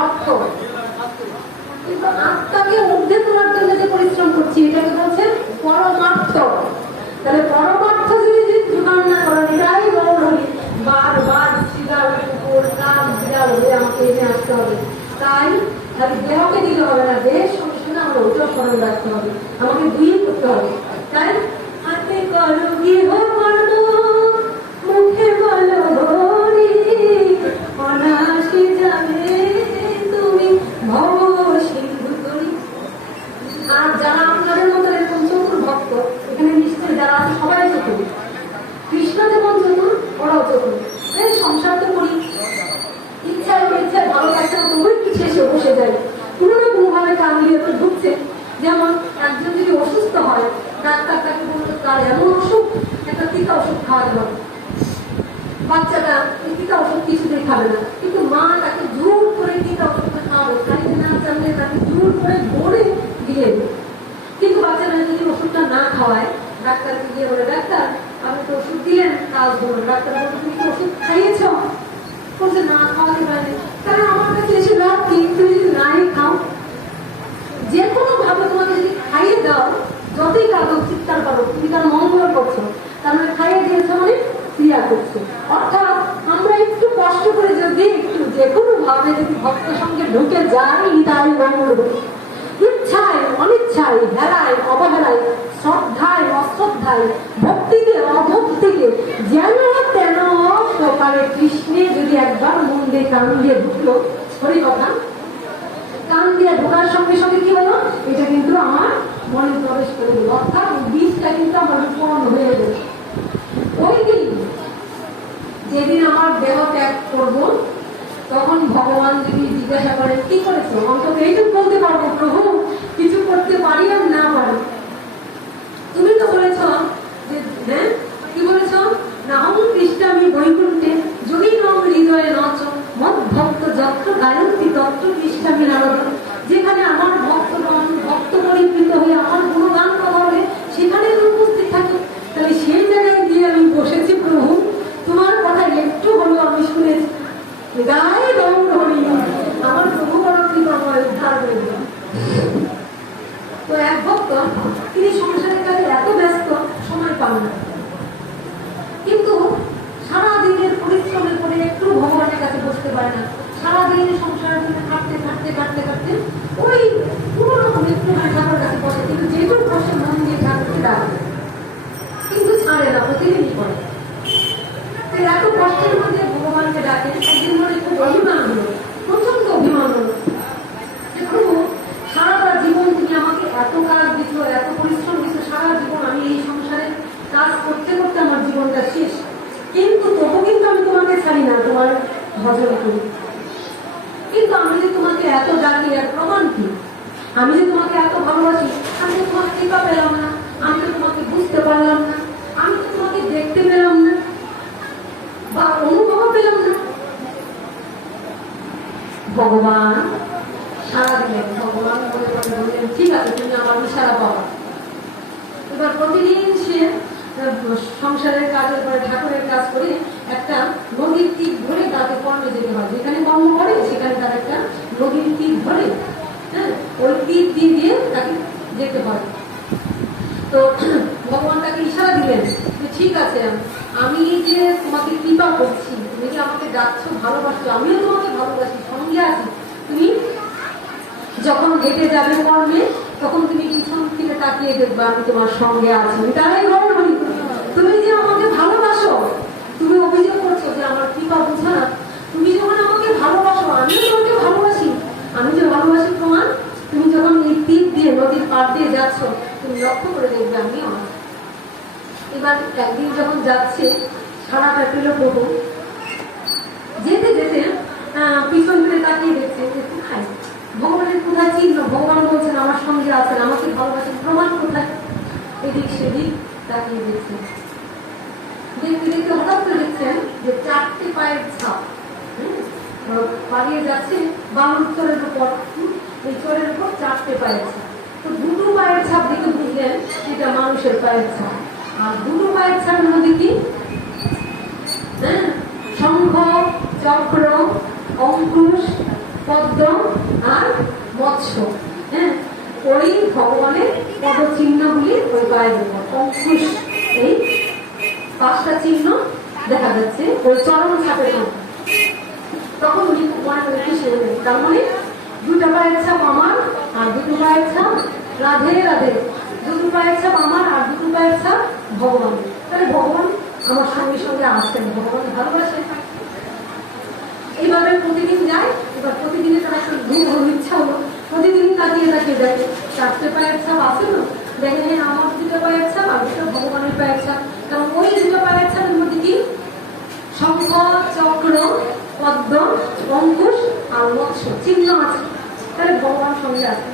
অর্থ, কিন্তু আত্মাকে ঊর্ধ্বে তোলার জন্য যে পরিশ্রম করছি এটাকে বলছেন পরমার্থ। তাহলে পরমার্থ যদি জোগাড় না করেন, এটাই গৌর হরি বারবার শিরাল কুকুর কাম বিড়াল হয়ে আমাকে এনে আসতে হবে। তাই খালি দেহকে দিতে হবে না, দেহের সঙ্গে সঙ্গে আমার ওটাও স্মরণ রাখতে হবে, আমাকে দুই করতে হবে। তাই হাতে করো গৃহ কর্ম, মুখে বলো হরি, অনাসে যাবে তুমি ভব সিন্ধু তরি। আর যারা আপনাদের মতো এরকম চতুর ভক্ত এখানে নিশ্চয়ই যারা আছে সবাই চতুর, কৃষ্ণ যেমন চতুর ওরাও চতুর। সংসার তো করি, ইচ্ছায় ইচ্ছায় ভালো লাগছে না তবুই কিছু এসে বসে যায়, কোনো না কোনো ভাবে কামড়িয়ে তো ঢুকছে। যেমন একজন যদি অসুস্থ হয়, ডাক্তার তাকে বলতো তার এমন অসুখ, একটা টিকা ওষুধ খাওয়াতে হবে। বাচ্চাটা টিকা ওষুধ কিছুতেই খাবে না, কিন্তু মা তাকে জোর করে টিকা ওষুধটা খাওয়াবে, খাইতে না চাইলে তাকে জোর করে ভরে দিয়ে। কিন্তু বাচ্চাটা যদি ওষুধটা না খাওয়ায়, ডাক্তারকে গিয়ে বলে ডাক্তার আপনি তো ওষুধ দিলেন কাজ হলো, ডাক্তার বলতে তুমি কি ওষুধ খাইয়েছ? বলছে না খাওয়াতে পারে, কারণ আমার কাছে এসে লাভ কি, তুমি যদি নাই খাও। যে কোনো ভাবে তোমাকে যদি খাইয়ে দাও, যতই কাজ চিৎকার করো, তুমি তার মঙ্গল করছো, তার মানে খাইয়ে দিয়েছো মানে ক্রিয়া করছো। অর্থাৎ আমরা একটু কষ্ট করে যদি একটু যে কোনো ভাবে যদি ভক্তের সঙ্গে ঢুকে যাই, তাই মঙ্গল হবে। ইচ্ছায় অনিচ্ছায়, হেলায় অবহেলায়, শ্রদ্ধায় অশ্রদ্ধায়, ভক্তিতে অভক্তিতে, যেন তেন প্রকারে কৃষ্ণে যদি একবার মন দিয়ে কান দিয়ে ঢুকলো, হরি কথা কান দিয়ে ঢোকার সঙ্গে সঙ্গে কি হলো, এটা কিন্তু আমার মনে প্রবেশ করে দিল, অর্থাৎ বীজটা কিন্তু আমার পূর্ণ হয়ে গেল। ওই দিন যেদিন আমার দেহ ত্যাগ করবো, তখন ভগবান যদি জিজ্ঞাসা করেন কি করেছো, অন্তত এইটুকু বলতে পারবো প্রভু কিছু করতে পারি আর না পারি। তুমি তো বলেছ যে হ্যাঁ কি বলেছ, না হম কৃষ্ণামি বৈকুণ্ঠে যদি নম হৃদয়ে নচ মত ভক্ত যত্র গায়ন্তি তত্র কৃষ্ণামি নারদ। যেখানে আমার ভক্তগণ ভক্ত পরিবৃত হয়ে আমার গুণগান করা হবে, সেখানে তুমি উপস্থিত থাকো। তাহলে সেই জায়গায় গিয়ে আমি বসেছি প্রভু, তোমার কথা একটু হলো আমি শুনেছি, গায়ে গৌর হরি, আমার প্রভু বড় কৃপাময় উদ্ধার করে দিল। তো এক ভক্ত তিনি সংসারের কাজে এত ব্যস্ত সময় পান না, কিন্তু সারাদিনের পরিশ্রমের পরে একটু ভগবানের কাছে বসতে পারে না। সারাদিন সংসারের জন্য কাটতে কাটতে কাটতে কাটতে ওই কোনো রকম একটু ঠাকুরের কাছে বসে, কিন্তু যেটুকু বসে মন দিয়ে ঠাকুরকে ডাকে, কিন্তু ছাড়ে না, প্রতিদিনই করে। এত কষ্টের মধ্যে ভগবানকে ডাকে, একদিন মনে খুব অভিমান হলো, প্রচন্ড অভিমান হলো যে প্রভু সারাটা জীবন তুমি আমাকে এত কাজ দিচ্ছ, এত পরিশ্রম দিচ্ছ, সারা জীবন আমি এই সংসারে কাজ করতে করতে আমার জীবনটা শেষ, কিন্তু তবু কিন্তু আমি তোমাকে ছাড়ি না, তোমার ভজন করি। কিন্তু আমি যে তোমাকে এত ডাকি, এর প্রমাণ কি? আমি যে তোমাকে এত ভালোবাসি, আমি তো তোমাকে কৃপা পেলাম না, আমি তো তোমাকে বুঝতে পারলাম না, আমি তো তোমাকে দেখতে পেলাম না বা অনুভব পেলাম না। ভগবান সারা দিলেন, ভগবান বললেন ঠিক আছে তুমি আমার ইশারা পাবা। এবার প্রতিদিন সে সংসারের কাজের পরে ঠাকুরের কাজ করে একটা নদীর তীর ধরে তাকে কর্মে যেতে হয়, যেখানে কর্ম করে সেখানে তার একটা নদীর তীর ধরে, হ্যাঁ ওই তীর দিয়ে দিয়ে তাকে যেতে হয়। তো ভগবান তাকে ইশারা দিলেন যে ঠিক আছে আমি যে তোমাকে কৃপা করছি, তুমি যে আমাকে ডাকছো ভালোবাসছো, আমিও তোমাকে ভালোবাসি, সঙ্গে আছি, তুমি যখন গেটে যাবে কর্মে তখন তুমি পিছন থেকে তাকিয়ে দেখবে আমি তোমার সঙ্গে আছি। তারাই গৌর হরি, তুমি যে আমাকে ভালোবাসো, তুমি অভিযোগ করছো যে আমার কৃপা বুঝো না, তুমি যখন আমাকে ভালোবাসো আমিও তোমাকে ভালোবাসি, আমি যে ভালোবাসি প্রমাণ তুমি যখন এই তীর দিয়ে নদীর পার দিয়ে যাচ্ছ তুমি লক্ষ্য করে দেখবে আমিও আছি। এবার একদিন যখন যাচ্ছে সারাটা পেল প্রভু, যেতে যেতে পিছন ফিরে তাকিয়ে দেখছে একটু খাই, ভগবানের কোথায় চিহ্ন, ভগবান বলছেন আমার সঙ্গে আছেন, আমাকে ভালোবাসেন, প্রমাণ কোথায়? এদিক সেদিক তাকিয়ে দেখছে, দেখতে দেখতে হঠাৎ করে দেখছেন যে 4টে পায়ের ছাপ পালিয়ে যাচ্ছে বালুর চরের উপর, এই চরের উপর 4টে পায়ের ছাপ। তো 2টো পায়ের ছাপ দেখে বুঝলেন সেটা মানুষের পায়ের ছাপ, আর 2টো পায়ের ছাপের মধ্যে কি শঙ্খ চক্র অঙ্কুশ পদ্ম আর মৎস্য। হ্যাঁ, ওই ভগবানের পদচিহ্নগুলি ওই পায়ের উপর, অঙ্কুশ, এই 5টা চিহ্ন দেখা যাচ্ছে ওই চরণ ছাপের মধ্যে। তখন উনি মনে করে খুশি হলেন, তার মানে 2টা পায়ের ছাপ আমার আর 2টো পায়ের ছাপ রাধে রাধে, 2টো পায়ের ছাপ আমার আর 2টো পায়ের ছাপ ভগবান। তাহলে ভগবান আমার সঙ্গে সঙ্গে আসছেন, ভগবান ভালোবাসে। এইভাবে প্রতিদিন যায়। এবার প্রতিদিনের তার একটা ইচ্ছা হলো, প্রতিদিন তাকিয়ে তাকিয়ে দেখে 4টে পায়ের ছাপ আছে না, দেখে আমার 2টো পায়ের ছাপ আর 2টো ভগবানের পায়ের ছাপ। কারণ ওই 2টো পায়ের ছাপের মধ্যে কি শঙ্খ, চক্র, পদ্ম, অঙ্কুশ আর মৎস্য চিহ্ন আছে। তাহলে ভগবান সঙ্গে আছে।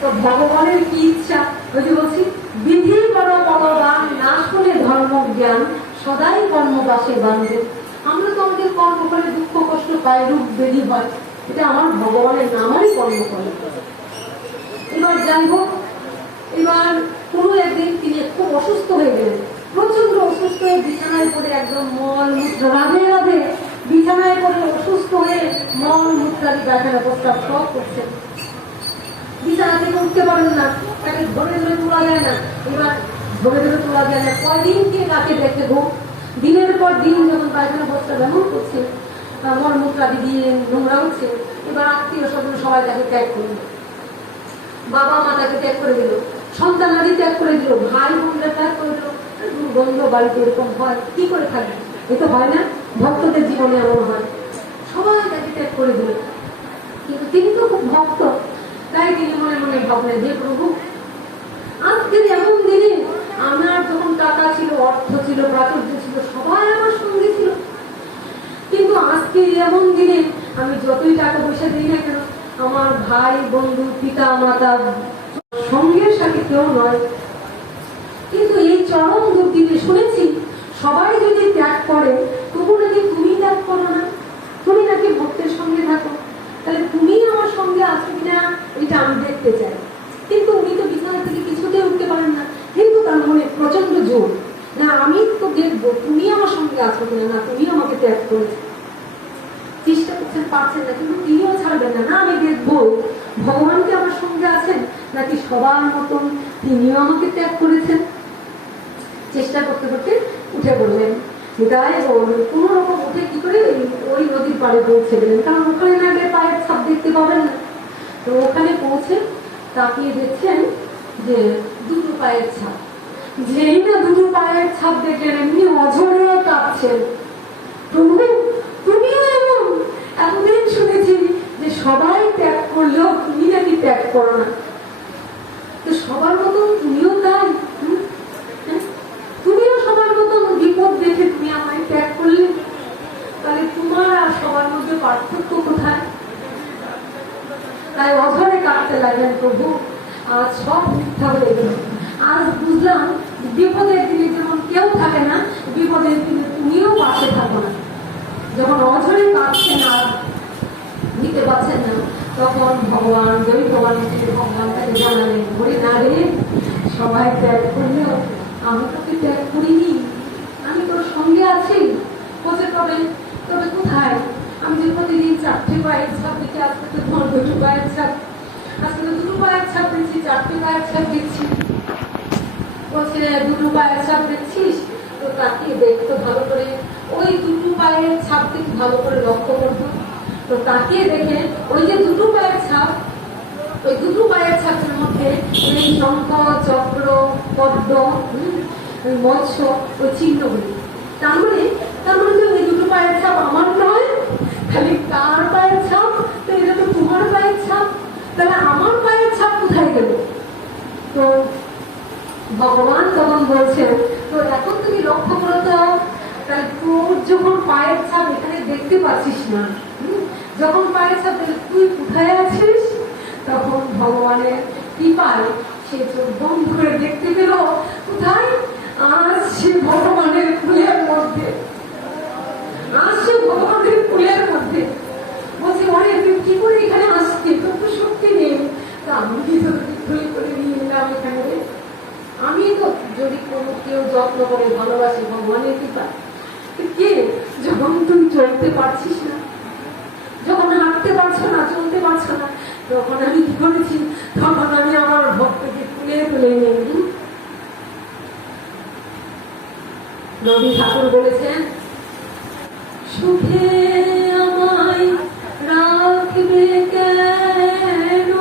তো ভগবানের কি ইচ্ছা, ওই যে বলছি, বিধি বড় ভগবান না শুনে ধর্ম জ্ঞান সদাই কর্মবাসে বান্ধে। আমরা তো আমাদের কর্ম করে দুঃখ কষ্ট পাই, রূপ বেদি হয়, এটা আমার ভগবানের নামারই কর্ম করে। এবার যাই হোক, এবার কোনো একদিন তিনি খুব অসুস্থ হয়ে গেলেন, প্রচন্ড অসুস্থ হয়ে বিছানায় পড়ে একদম মল মূত্র রাধে রাধে বিছানায় পড়ে অসুস্থ হয়ে মল মূত্রাদি পায়খানা প্রস্তাব সব করছেন। বিছানা থেকে উঠতে পারেন না, তাকে ধরে ধরে তোলা যায় না। এবার ধরে ধরে তোলা যায় না, কয়দিন কে কাকে দেখে গো, দিনের পর দিন যখন পায়খানা প্রস্তাব এমন করছে, মল মূত্রাদি দিয়ে নোংরা হচ্ছে। এবার আত্মীয় স্বজন সবাই তাকে ত্যাগ করল, বাবা মা তাকে ত্যাগ করে দিল, সন্তান আদি ত্যাগ করে দিল, ভাই বোনরা ত্যাগ করে দিল। বন্ধ বাড়িতে এরকম হয়, কি করে থাকবে? এ তো হয় না, ভক্তদের জীবনে এমন হয়, সবাই তাকে ত্যাগ করে দিল। কিন্তু তিনি তো খুব ভক্ত, তাই তিনি মনে মনে ভাবলেন, যে প্রভু আজকের এমন দিনে আমার যখন টাকা ছিল, অর্থ ছিল, প্রাচুর্য ছিল, সবাই আমার সঙ্গে ছিল, কিন্তু আজকের এমন দিনে আমি যতই টাকা পয়সা দিই না কেন, আমার ভাই বন্ধু পিতা মাতা সঙ্গের সাথে কেউ নয়। কিন্তু এই চরম দুর্দিনে শুনেছি সবাই যদি ত্যাগ করে, তবু নাকি তুমি ত্যাগ করো না, তুমি নাকি ভক্তের সঙ্গে থাকো। তাহলে তুমি আমার সঙ্গে আছো কিনা এটা আমি দেখতে চাই। কিন্তু উনি তো বিছানা থেকে কিছুতেই উঠতে পারেন না, কিন্তু তার মনে প্রচন্ড জোর, না আমি তো দেখবো তুমি আমার সঙ্গে আছো কিনা, না তুমি আমাকে ত্যাগ করেছো। চেষ্টা করছেন, পারছেন না, কিন্তু তিনিও ছাড়বেন না, না আমি দেখবো ভগবানকে আমার সঙ্গে আছেন নাকি সবার মতন তিনিও আমাকে ত্যাগ করেছেন। চেষ্টা করতে করতে উঠে পড়লেন, গায়ে কোন রকম উঠে কি করে ওই নদীর পাড়ে পৌঁছে গেলেন, কারণ ওখানে না গেলে পায়ের ছাপ দেখতে পাবেন না। তো ওখানে পৌঁছে তাকিয়ে দেখছেন যে 2টো পায়ের ছাপ। যেই না 2টো পায়ের ছাপ দেখলেন, এমনি অঝরে কাঁপছেন, প্রভু তুমিও এমন, এতদিন শুনেছি যে সবাই ত্যাগ করলেও তুমি নাকি ত্যাগ করো না, তো সবার মতন তুমিও তাই, তুমিও সবার মতন বিপদ দেখে তুমি আমায় ত্যাগ করলে, তাহলে তোমার আর সবার মধ্যে পার্থক্য কোথায়? তাই অঝরে কাঁদতে লাগলেন, প্রভু আজ সব মিথ্যা হয়ে গেল, আজ বুঝলাম বিপদের দিনে যেমন কেউ থাকে না, বিপদের দিনে তুমিও পাশে থাকো না। যখন অঝরে কাঁদছেন আর নিতে পারছেন না, তখন ভগবান ভগবান তাকে জানালেন, বলে না রে, সবাই ত্যাগ করলেও আমি তোকে ত্যাগ করিনি, আমি তোর সঙ্গে আছি। বলছে তবে তবে কোথায়? আমি যে প্রতিদিন 4টে পায়ের ছাপ দিচ্ছি, আজকে তো তোমার 2টো পায়ের ছাপ, আজকে তো 2টো পায়ের ছাপ দিচ্ছি, 4টে পায়ের ছাপ দিচ্ছি। বলছে 2টো পায়ের ছাপ দিচ্ছিস, তো তাকিয়ে দেখতো ভালো করে, ওই 2টো পায়ের ছাপকে ভালো করে লক্ষ্য করতো। তো তাকিয়ে দেখে ওই যে 2টো পায়ের ছাপ, ওই 2টো পায়ের ছাপের মধ্যে এই শঙ্খ, চক্র, পদ্ম, মৎস্য, ওই চিহ্নগুলি। তার মানে তো এই 2টো পায়ের ছাপ আমার নয়, খালি কার পায়ের ছাপ? তো এটা তো তোমার পায়ের ছাপ, তাহলে আমার পায়ের ছাপ কোথায় গেল? তো ভগবান তখন বলছেন, তো এখন তুমি লক্ষ্য করো তো, তাহলে তোর যখন পায়ের ছাপ এখানে দেখতে পাচ্ছিস না, যখন পায়ের ছাপ তুই কোথায় আছিস, তখন ভগবানের কৃপায় সে চোখ বন্ধ করে দেখতে পেল, কোথায়? আজ সে ভগবানের ফুলের মধ্যে, আজ সে ভগবানের ফুলের মধ্যে। বলছে, ওরে তুই কি করে এখানে আসছি, তোর তো শক্তি নেই, তা আমি কি তোকে ফুল করে নিয়ে এলাম এখানে? আমি তো যদি কোনো কেউ যত্ন করে ভালোবাসি, ভগবানের কৃপা। কে? যখন তুই চলতে পারছিস না, যখন হাঁটতে হাঁটতে পারছো না, চলতে পারছো না, তখন আমি কি করেছি, তখন আমি আমার ভক্তকে তুলে তুলে নিয়ে রবি ঠাকুর বলেছেন, সুখে আমায় রাখবে কেন,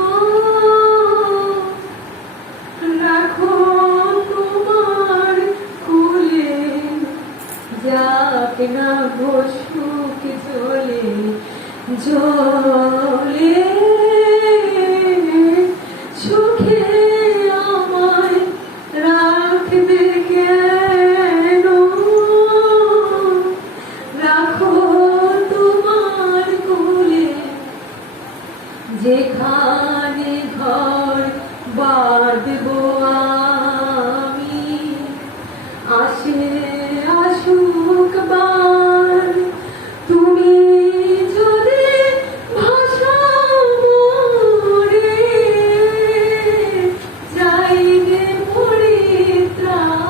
রাখো তোমার কোলে, যাক না গো সুখ জ্বলে জ্বলে, সুখে আমায় রাখবে কেন, রাখো তোমার কোলে, যেখানে ঘর বাঁধব আমি, আসে আসুক বার, তুমি যদি ভাসাও মোরে, যাইবে পরিত্রাণ,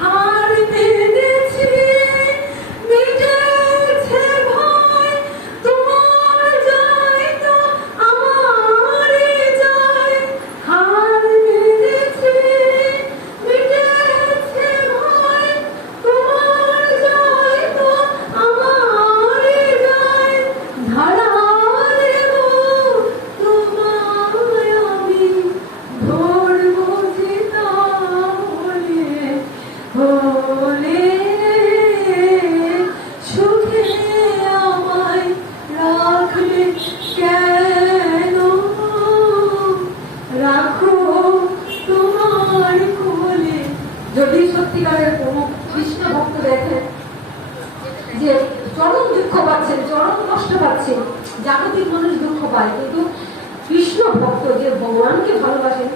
হার মেনেছি মিটেছে ভয়, তোমার জয় তো আমারই জয়, হার মেনেছি মিটেছে ভয়, তোমার জয় তো আমারই জয়, ধরা দেব তোমায় আমি, ধরব যে তাহলে হলে, সুখে আমায় রাখবে কেন, রাখো তোমার কোলে। যদি সত্যিকারের কোন কৃষ্ণ ভক্ত দেখেন যে চরম দুঃখ পাচ্ছেন, চরম কষ্ট পাচ্ছেন, জাগতিক মানুষ দুঃখ পায়, কিন্তু কৃষ্ণ ভক্ত যে ভগবানকে ভালোবাসেন,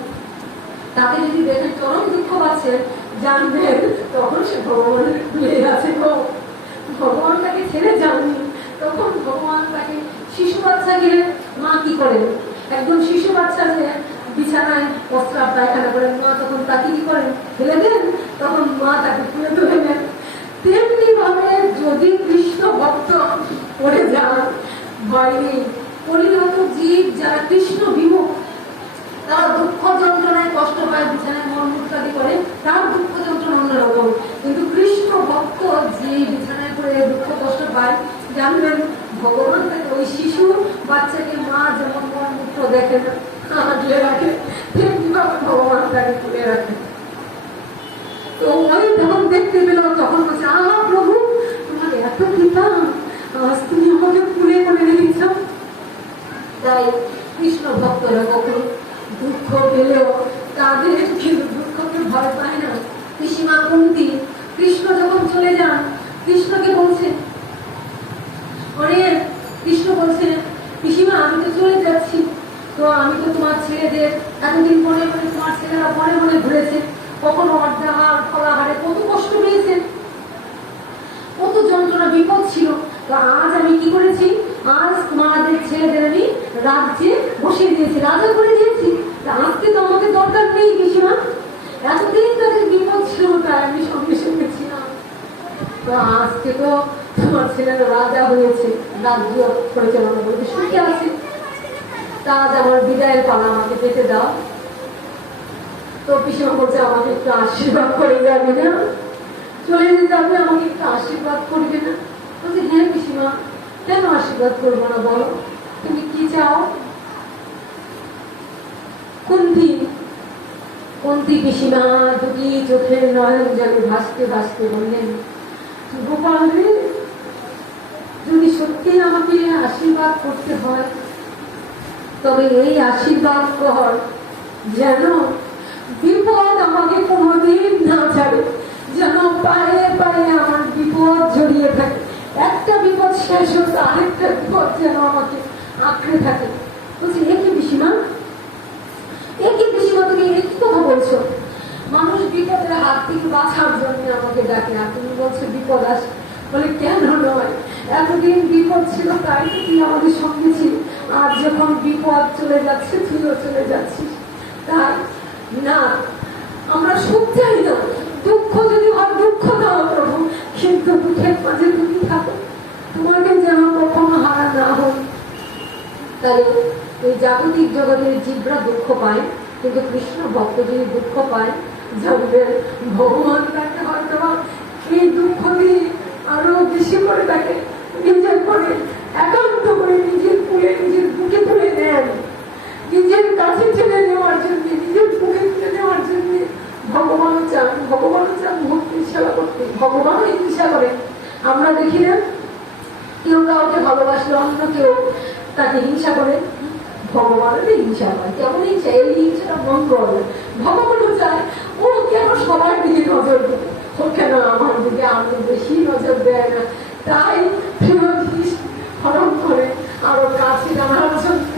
তাকে যদি দেখেন চরম দুঃখ পাচ্ছেন, জানবেন তখন সে ভগবানের খুলে আছে গো, ভগবান তাকে ছেড়ে যাননি। তখন ভগবান তাকে, শিশু বাচ্চাকে মা কি করেন, একদম শিশু বাচ্চা যে বিছানায় প্রস্রাব পায়খানা করেন, মা তখন তাকে কি করেন, ফেলে দেন, তখন মা তাকে তুলে তুলে নেন। তেমনি ভাবে যদি কৃষ্ণ ভক্ত পড়ে যান বাইরে, পরিণত জীব যারা কৃষ্ণ বিমুখ, তারা দুঃখ যন্ত্রণায় কষ্ট পায়, বিছানায় মন মুক্তাদি করে, তার দুঃখ যন্ত্রণা অন্যরকম। কিন্তু কৃষ্ণ ভক্ত যে বিছানায় পড়ে দুঃখ কষ্ট পায়, জানবেন ভগবান তাকে, ওই শিশু বাচ্চাকে মা যেমন মন মুক্ত দেখে হাঁটলে রাখে, তেমনি ভগবান তাকে তুলে রাখে। তো ওই যখন দেখতে পেল, তখন বলছে, আহা প্রভু, তোমার এত কৃপা, আজ তুমি আমাকে তুলে করে রেখেছ। তাই কৃষ্ণ ভক্তরা কখনো দুঃখ পেলেও তাদের কিন্তু দুঃখকে ভয় পায় না। পিসিমা কুন্তি কৃষ্ণ যখন চলে যান, কৃষ্ণকে বলছে, অরে কৃষ্ণ বলছে, পিসিমা আমি তো চলে যাচ্ছি, তো আমি তো তোমার ছেলেদের এতদিন মনে মনে, তোমার ছেলেরা মনে মনে ঘুরেছে, কখনো অর্ধাহার ফলাহারে কত কষ্ট পেয়েছে, কত যন্ত্রণা বিপদ ছিল, তো আজ আমি কি করেছি, আজ তোমাদের ছেলেদের আমি রাজ্যে বসিয়ে দিয়েছি, রাজা করে দিয়েছি, আজকে তো আমাকে দরকার নেই পিসিমা, এতদিন তাদের বিপদ ছিল, তাই আমি সঙ্গে সঙ্গে ছিলাম, তো আজকে তো তোমার ছেলেরা রাজা হয়েছে, রাজ্য পরিচালনা করতে সুখে আছে, তা আজ আমার বিদায়ের পালা, আমাকে যেতে দাও। তো পিসিমা বলছে, আমাকে একটু আশীর্বাদ করে যাবে না, চলে যেতে যাবে, আমাকে একটু আশীর্বাদ করবে না। বলছে, হ্যাঁ পিসিমা, কেন আশীর্বাদ করবো না, বলো তুমি কি চাও। কুন্তি কুন্তি পিসিমা দুটি চোখের নয়ন জলে ভাসতে ভাসতে বললেন, গোপাল রে, যদি সত্যি আমাকে আশীর্বাদ করতে হয়, তবে এই আশীর্বাদ কর যেন বিপদ আমাকে কোনোদিন না ছাড়ে, যেন পায়ে পায়ে আমার বিপদ জড়িয়ে থাকে, একটা বিপদ শেষ হচ্ছে আরেকটা বিপদ যেন আমাকে আঁকড়ে থাকে। বলছি, একই পিসিমা, একই পিসিমা, তুমি একই কথা বলছো, মানুষ বিপদের হাত থেকে বাঁচার জন্য আমাকে ডাকে, আর তুমি বলছো বিপদ আসে। বলে, কেন নয়, এতদিন বিপদ ছিল তাই তো তুই আমাদের সঙ্গে ছিল, আর যখন বিপদ চলে যাচ্ছে তুইও চলে যাচ্ছিস, তাই না আমরা সুখ চাই না, দুঃখ যদি হয় দুঃখ দাও প্রভু, কিন্তু দুঃখের মাঝে তুমি থাকো, তোমাকে যেন কখনো হারানো না হোক। তাই এই জাগতিক জগতের জীবরা দুঃখ পায়, কিন্তু কৃষ্ণ ভক্ত যদি দুঃখ পায়, জানবেন ভগবান তাকে হয়তো এই দুঃখ দিয়ে আরো বেশি করে তাকে নিজের করে একান্ত করে নিজের কুলে নিজের বুকে তুলে নেন, নিজের কাছে টেনে নেওয়ার জন্য, নিজের বুকে তুলে নেওয়ার জন্য ভগবানও চান ভক্তির সেবা করতে। ভগবানও হিংসা করে। আমরা দেখি না কেউ কাউকে ভালোবাসলে অন্য কেউ তাকে হিংসা করে, ভগবানের হিংসা হয়। কেমন হিংসা? এই হিংসাটা মঙ্গল। ভগবানও চায় ও কেন সবার দিকে নজর দেবে, ও কেন আমার দিকে আরো বেশি নজর দেয় না। তাই হরণ করে আরো কাছে জানার জন্য,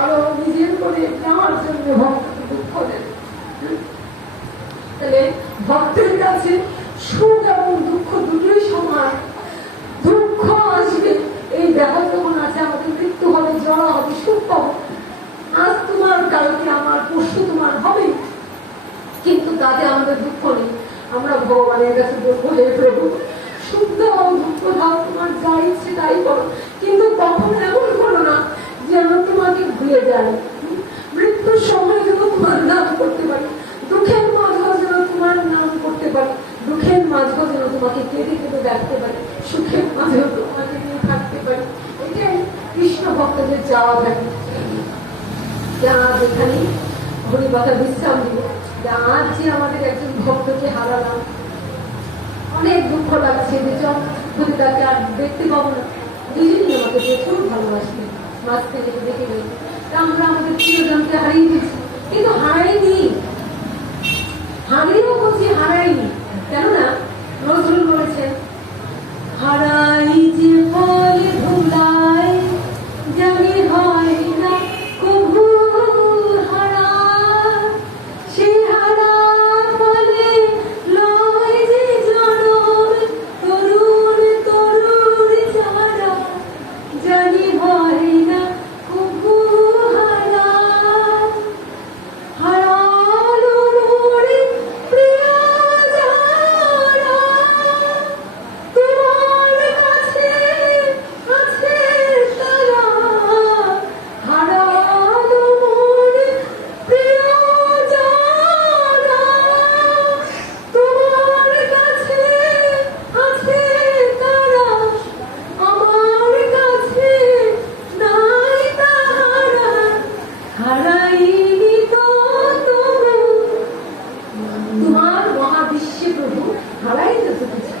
আরো নিজের করে নেওয়ার জন্য ভক্তকে দুঃখ দেন। তাহলে ভক্তের কাছে সুখ এবং দুঃখ দুটোই সমান। দুঃখ আসবে, এই দেহ যখন আছে আমাকে মৃত্যু হবে, জড়া হবে, সুখ পাবো। আজ তোমার, কালকে আমার, পরশু তোমার হবে, কিন্তু তাতে আমাদের দুঃখ নেই। আমরা ভগবানের কাছে বলবো, হে প্রভু সুখ দাও, দুঃখ দাও, তোমার যা ইচ্ছে তাই করো, কিন্তু তখন এমন করো না যেন তোমাকে ভুলে যায়। মৃত্যুর সময় যেন তোমার নাম করতে পারি, দুঃখের মাঝেও যেন তোমার নাম করতে পারি, দুঃখের মাঝেও যেন তোমাকে কেঁদে কেঁদে দেখতে পারি, সুখের মাঝেও তোমাকে নিয়ে থাকতে পারি। এটাই কৃষ্ণ ভক্তদের যাওয়া থাকে। আজ এখানে হরিবাতা বিশ্রাম দিব। আজ যে আমাদের একজন ভক্তকে হারালাম, অনেক দুঃখ লাগছে যে যদি তাকে আর দেখতে পাবো না। দুজনই আমাকে প্রচুর ভালোবাসতেন, মাঝখানে থেকে দেখে গেল। আমরা আমাদের প্রিয়জনকে হারিয়ে দিচ্ছি, কিন্তু হারাইনি, হারিয়েও বলছি হারাইনি। কেননা নজরুল বলেছেন, হারাই যে ফল ধুলাই জানি হয় না কবু হারা, সে হারা ফলে লয় যে জনম তরুণ তরুণ যারা, জানি হয় না কবু হারা। হারালো রে প্রিয় যারা, তোমার কাছে আছে তারা। হারালো মোর প্রিয় যারা, তোমার কাছে আছে তারা। আমার কাছে নাই তাহারা, হারাইনি তো তবু। তোমার মহাবিশ্বে প্রভু হারাইতে তো কিছু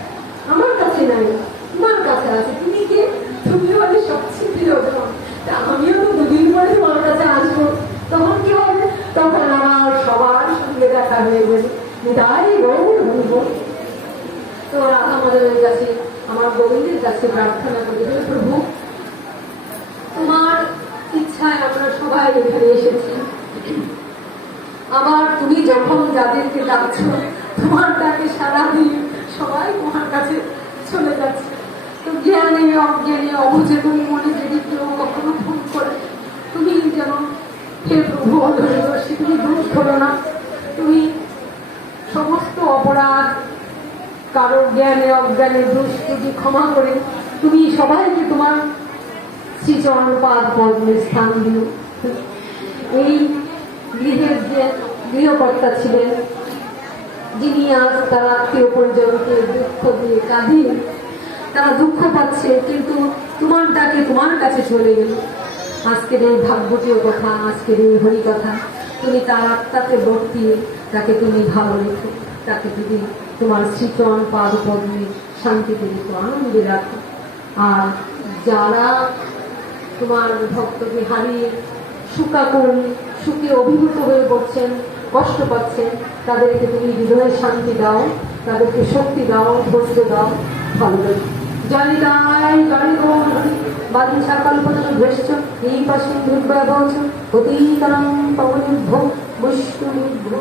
আমার কাছে নাই, তোমার কাছে আছে। তুমি কে? তুমি আমাদের সবচেয়ে প্রিয়জন। আমিও তো দুদিন পরে তোমার কাছে আসবো। তখন কি হবে? তখন আমার সবার সঙ্গে দেখা হয়ে যাবে। তাই গৌর হইব। তো রাধা মাধবের কাছে, আমার গোবিন্দের কাছে প্রার্থনা করি, হে প্রভু তোমার ইচ্ছায় আমরা সবাই এখানে এসেছি। আবার তুমি যখন যাদেরকে ডাকছ, তোমার ডাকে সারা দিন সবাই তোমার কাছে চলে যাচ্ছে। তো জ্ঞানে অজ্ঞানে অবচেতন মনে যদি কেউ কখনো ফোন করে, তুমি যেন হে প্রভু অধৈর্যদর্শী, তুমি দূর করো না। তুমি সমস্ত অপরাধ, কারো জ্ঞানে অজ্ঞানে দোষ যদি ক্ষমা করে তুমি সবাইকে তোমার শ্রীচরণ পাদ পদ্মে স্থান দিও। এই গৃহের যে গৃহকর্তা ছিলেন, যিনি আজ তার আত্মীয় পরিজনকে দুঃখ দিয়ে কাঁদিয়ে, তারা দুঃখ পাচ্ছে, কিন্তু তোমার ডাকে তোমার কাছে চলে গেল। আজকের এই ভাগ্যতীয় কথা, আজকের এই হরি কথা, তুমি তার আত্মাকে বর্তিয়ে তাকে তুমি ভালো রেখো, তাকে যদি তোমার শ্রীচরণ পাদ পদ্মে শান্তিতে রেখো, আনন্দে রাখো। আর যারা তোমার ভক্তকে হারিয়ে সুখে অভিভূত হয়ে পড়ছেন, কষ্ট পাচ্ছেন, তাদেরকে তুমি হৃদয়ের শান্তি দাও, তাদেরকে শক্তি দাও, ধৈর্য দাও, ভালো লাগে। জনিতায় গণিগণ বাঞ্ছা কল্পতরুভ্যশ্চ কৃপা সিন্ধুভ্যবচ পতিতানাং পাবনেভ্যো বৈষ্ণবেভ্যো।